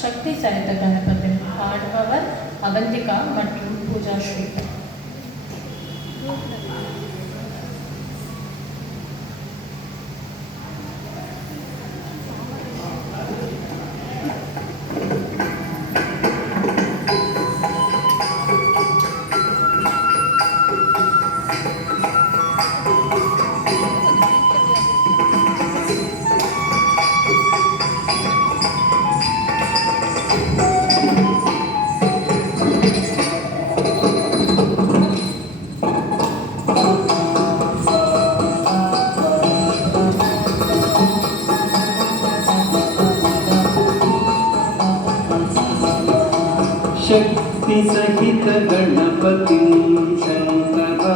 சக்தி சகித கணபதி. பாடுபவர் அவந்திகா மற்றும் பூஜா ஸ்ரீ. शक्ति सहित गणपतिं शङ्करादिसेवितं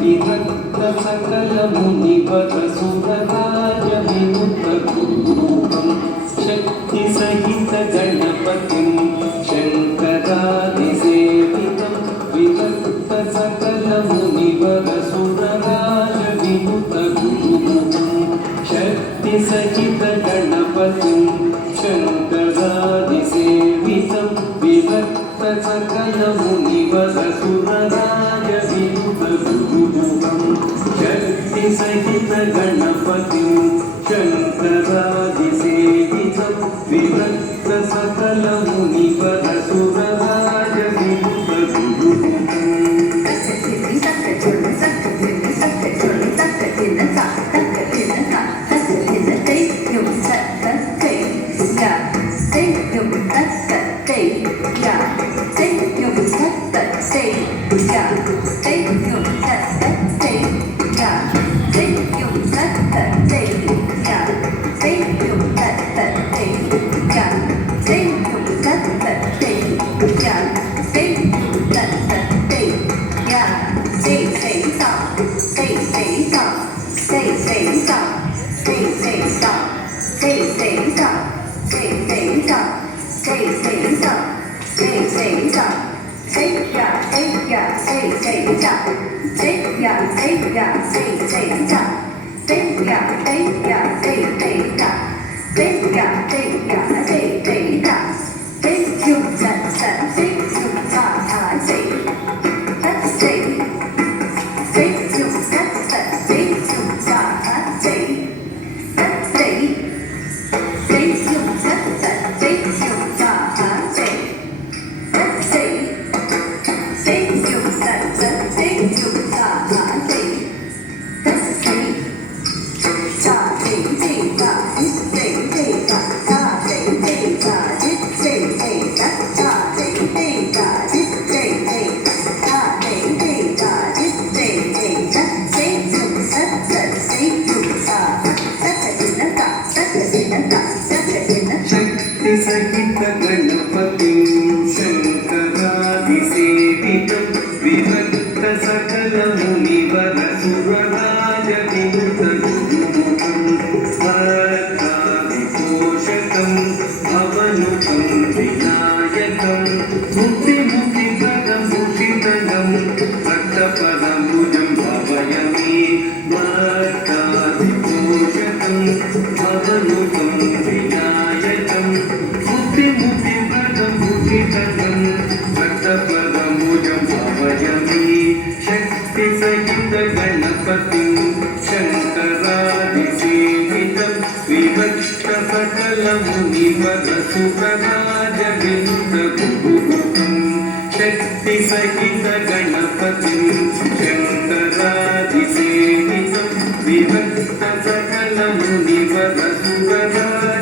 विरक्त सकल मुनिवर सुरराज विनुतरूपं शक्ति सहित गणपतिं शङ्करादिसेवितं विरक्त सकल मुनिवर सुरराज विनुतरूपं शक्ति सहित गणपतिं शङ्करादिसेवितं विरक्त सकल मुनिवर सुरराज विनुतरूपं शक्ति सहित गणपतिं शङ्करादिसेवितं विरक्त सकल मुनिवर सुरराज विनुतरूपं सहित गणपतिं शङ्करादिसेवितं विरक्त सकल मुनिवर सुरराज विनुतरूपं भक्तादिपोषकं भवनुतं विनायकं मुक्तिमुक्तिपदभूषितनं भक्तपदभुजं भावयामि भक्तादिपोषकं भवनुतं विनायकं भक्तपदभुजं भावयामि शक्ति सहित गणपतिं शङ्करादिसेवितं विभक्त सकल मुनिवर सुरराज विनुतरूपं शक्ति सहित गणपतिं शङ्करादिसेवितं विभक्त सकल मुनिवर सुरराज